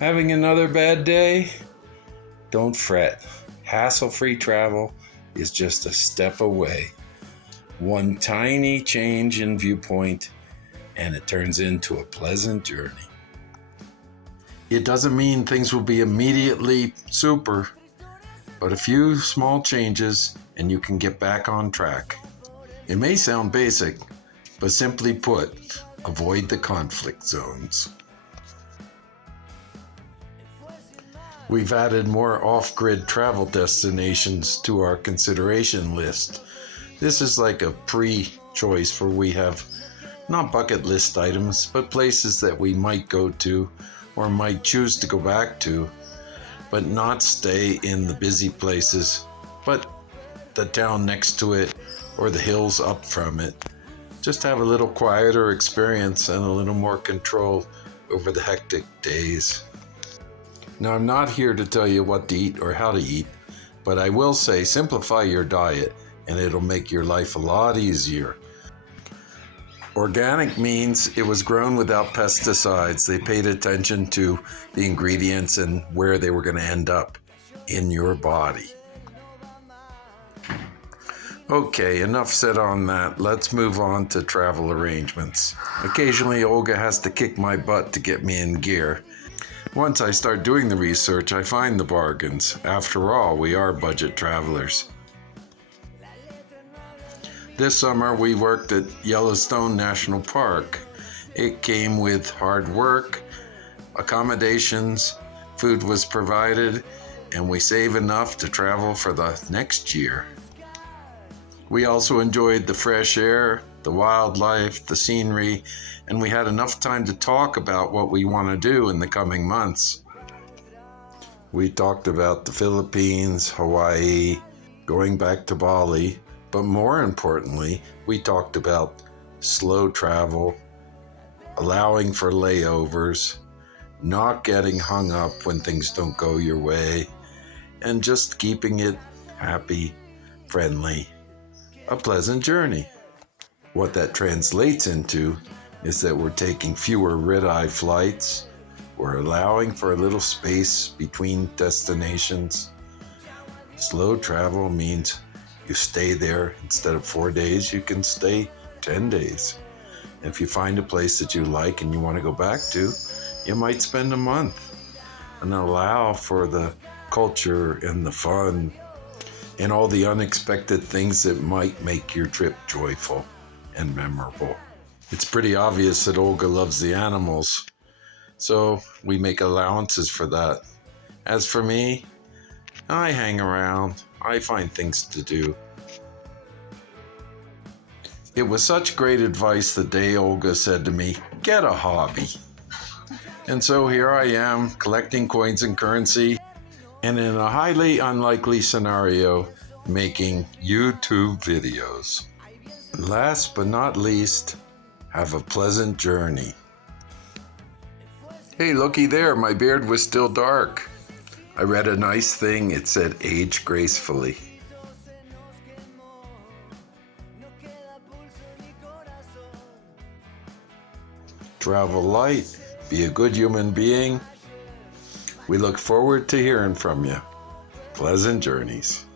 Having another bad day? Don't fret. Hassle-free travel is just a step away. One tiny change in viewpoint, and it turns into a pleasant journey. It doesn't mean things will be immediately super, but a few small changes and you can get back on track. It may sound basic, but simply put, avoid the conflict zones. We've added more off-grid travel destinations to our consideration list. This is like a pre-choice where we have not bucket list items, but places that we might go to or might choose to go back to, but not stay in the busy places, but the town next to it or the hills up from it. Just have a little quieter experience and a little more control over the hectic days. Now, I'm not here to tell you what to eat or how to eat, but I will say simplify your diet and it'll make your life a lot easier. Organic means it was grown without pesticides. They paid attention to the ingredients and where they were going to end up in your body. Okay, enough said on that. Let's move on to travel arrangements. Occasionally, Olga has to kick my butt to get me in gear. Once I start doing the research, I find the bargains. After all, we are budget travelers. This summer, we worked at Yellowstone National Park. It came with hard work, accommodations, food was provided, and we save enough to travel for the next year. We also enjoyed the fresh air, the wildlife, the scenery, and we had enough time to talk about what we want to do in the coming months. We talked about the Philippines, Hawaii, going back to Bali, but more importantly, we talked about slow travel, allowing for layovers, not getting hung up when things don't go your way, and just keeping it happy, friendly, a pleasant journey. What that translates into is that we're taking fewer red-eye flights, we're allowing for a little space between destinations. Slow travel means you stay there instead of 4 days, you can stay 10 days. If you find a place that you like and you want to go back to, you might spend a month and allow for the culture and the fun and all the unexpected things that might make your trip joyful and memorable. It's pretty obvious that Olga loves the animals, so we make allowances for that. As for me, I hang around, I find things to do. It was such great advice the day Olga said to me, get a hobby. And so here I am, collecting coins and currency, and in a highly unlikely scenario, making YouTube videos. Last but not least, have a pleasant journey. Hey, looky there, my beard was still dark. I read a nice thing, it said age gracefully. Travel light, be a good human being. We look forward to hearing from you. Pleasant journeys.